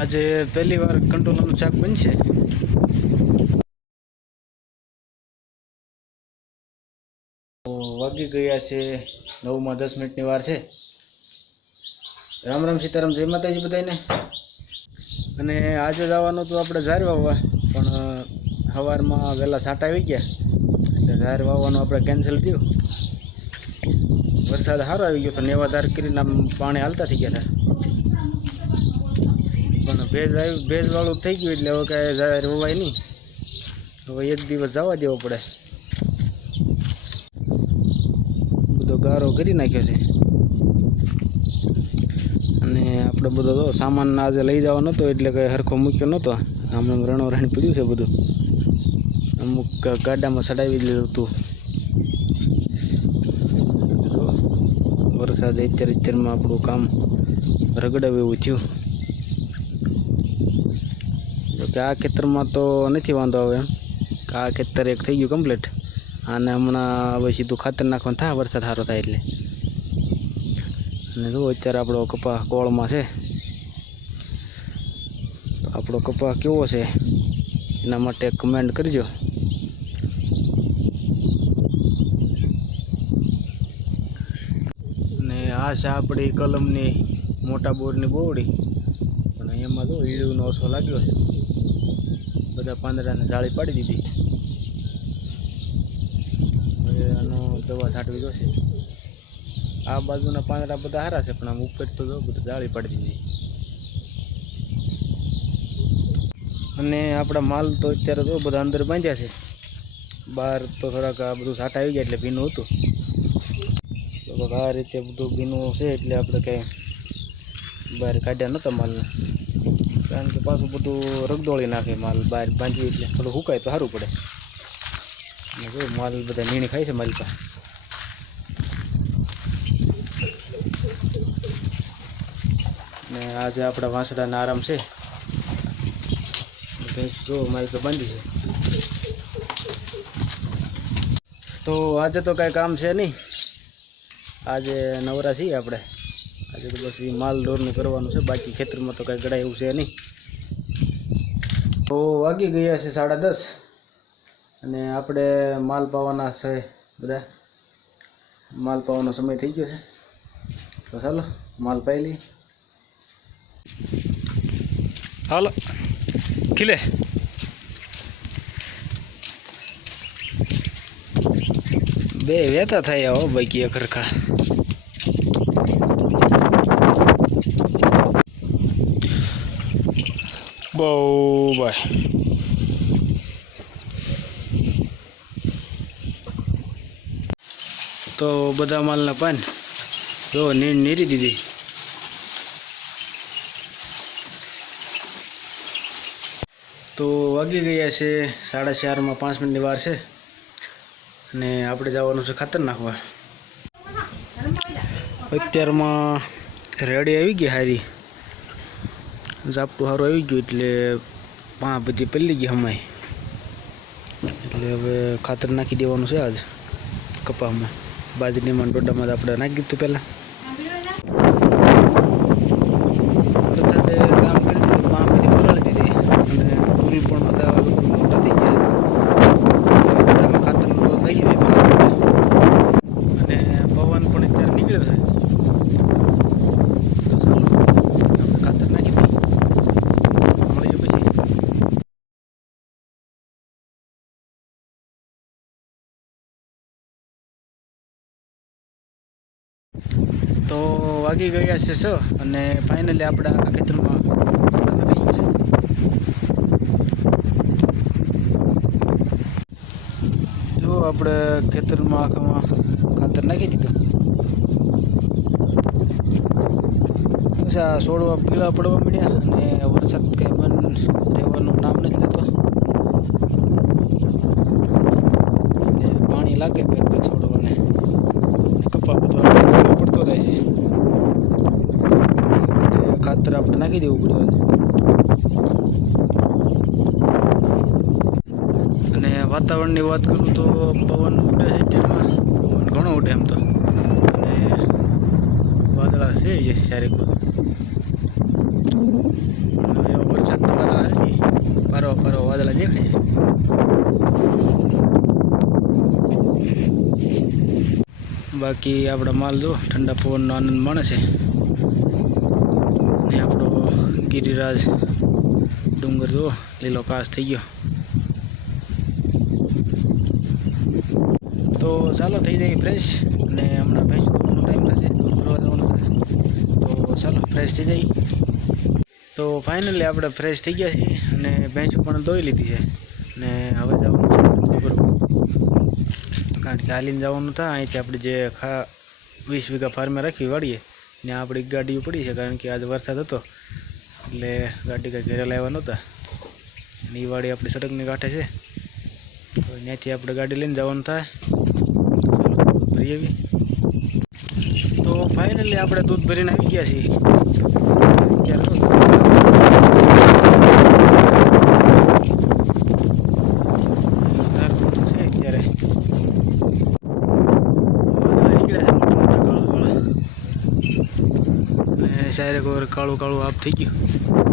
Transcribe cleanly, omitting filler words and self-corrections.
આજે પહેલી વાર કંટોલાનું શાક બનશે. વાગી ગયા છે 9 માં 10 મિનિટની વાર છે. રામ રામ સીતારામ, જય માતાજી બધાને. અને આજે જવાનું તો આપણે ઝાર વાવવા, પણ સવારમાં વહેલા છાંટા આવી ગયા એટલે ઝાર વાવવાનું આપણે કેન્સલ થયું. વરસાદ સારો આવી ગયો તો નેવાધાર કરીને આમ પાણી હાલતા થઈ ગયા હતા, પણ ભેજવાળું થઈ ગયું એટલે હવે કાંઈ ઝાર વવાય નહીં. હવે એક દિવસ જવા દેવો પડે. બધો ગારો કરી નાખ્યો છે અને આપણે બધો તો સામાન આજે લઈ જવા નહોતો એટલે કંઈ સરખો મૂક્યો નહોતો. આમ રણોરાણી પીડ્યું છે બધું, અમુક ગાડામાં ચડાવી લીધું હતું. વરસાદ અત્યારમાં આપણું કામ રગડાવે એવું થયું. જોકે આ ખેતરમાં તો નથી વાંધો આવે એમ, આ ખેતર એક થઈ ગયું કમ્પ્લીટ. અને હમણાં હવે સીધું ખાતર નાખવાનું થાય વરસાદ સારો થાય એટલે. અને જો અત્યારે આપણો કપા કોળમાં છે, તો આપણો કપા કેવો છે એના માટે કમેન્ટ કરજો. અને આ છે આપણી કલમની મોટા બોરની બોવડી, પણ એમાં તો ઈળુનો ઓછો લાગ્યો છે. બધા પાંદડાને જાળી પાડી દીધી. હવે આનો દવા છાંટવી જોશે. આ બાજુના પાંદડા બધા સારા છે, પણ આમ ઉપર તો બધું જાળી પાડી દીધી. અને આપણા માલ તો અત્યારે તો બધા અંદર બાંધ્યા છે. બહાર તો થોડાક આ બધું છાંટા આવી ગયા એટલે ભીનું હતું. તો આ રીતે બધું ભીનું છે એટલે આપણે કંઈ બહાર કાઢ્યા નહોતા માલને, કારણ કે પાછું બધું રગદોળી નાખે માલ બહાર બાંધવી એટલે થોડું સુકાય તો સારું પડે. અને જો માલ બધા નીણી ખાય છે મારી પાસે. ને આજે આપણા વાંસડાના આરામ છે. જો મારી તો બાંધી છે. તો આજે તો કાંઈ કામ છે નહીં, આજે નવરા છીએ આપણે. આજે તો બસ માલ ઢોરનું કરવાનું છે, બાકી ખેતરમાં તો કાંઈ ગળાય એવું છે નહીં. તો વાગી ગયા છે 10:30 અને આપણે માલ પાવાના છે. બધા માલ પાવાનો સમય થઈ ગયો છે, તો ચાલો માલ પાઈ લઈએ. હાલો ખીલે. બે વેતા થાય હો બાકી ખરખા. બહુ ભાઈ તો બધા માલના પાન જો નીરી દીધી. તો વાગી ગયા છે 4:30 માં 5 મિનિટની વાર છે અને આપણે જવાનું છે ખાતર નાખવા. અત્યારમાં રેડી આવી ગઈ હારી, ઝાપટું સારું આવી ગયું એટલે બધી પલ્લી ગઈ હમાય. એટલે હવે ખાતર નાખી દેવાનું છે આજ કપામાં. બાજરીમાં ડોડામાં આપણે નાખી દીધું પહેલાં. વરસાદે કામ કરી દીધું, બધી પલાળી દીધી અને ફૂલ પણ બધા મોટા થઈ ગયા. બધામાં ખાતર થઈ જાય અને પવન પણ અત્યારે નીકળ્યો છે. તો ચાલો આપણે ખાતર નાખી દઈએ, મળીએ પછી. તો વાગી ગયા છે 6 અને ફાઇનલી આપણે આખા ખેતરમાં થઈ ગયું છે. જો આપણે ખેતરમાં આખામાં ખાતર નાખી દીધું. બસ આ છોડવા પીળા પડવા મળ્યા અને વરસાદ કંઈ બંધ રહેવાનું નામ નથી લેતો. એટલે પાણી લાગે બે છોડવાને, કપા બધો પડતો રહે છે. ખાતર આપણે નાખી દેવું પડ્યું. અને વાતાવરણની વાત કરું તો પવન ઉડે છે અત્યારમાં, પવન ઘણો ઉડે એમ તો, અને વાદળા છે ચારેક. વાદળા દેખાય છે. બાકી આપણા માલ જો ઠંડા પવનનો આનંદ માણે છે. ને આપણો ગિરિરાજ ડુંગર જો લીલો કાસ થઈ ગયો. તો ચાલો થઈ જાય ફ્રેશ, અને હમણાં ભેંસ દૂધનો ટાઈમ થશે, દૂધ ભરવા જવાનું થશે. તો ચાલો ફ્રેશ થઈ જાય. તો ફાઇનલી આપણે ફ્રેશ થઈ ગયા છીએ અને ભેંસ પણ ધોઈ લીધી છે. ને હવે જવાનું છે દૂધ ભરવા, કારણ કે હાલીને જવાનું થાય. અહીંથી આપણે જે 20 વીઘા ફાર્મે રાખવી વાળીએ ને આપણી ગાડીઓ પડી છે, કારણ કે આજે વરસાદ હતો એટલે ગાડી કાંઈ ઘરે લાવવા નહોતા. અને એ વાડી આપણી સડકની કાંઠે છે, તો ત્યાંથી આપણે ગાડી લઈને જવાનું થાય. દૂધ ભરી આવી. તો ફાઇનલી આપણે દૂધ ભરીને આવી ગયા છીએ. શાયરે કાળું કાળું આપ થઈ ગયું.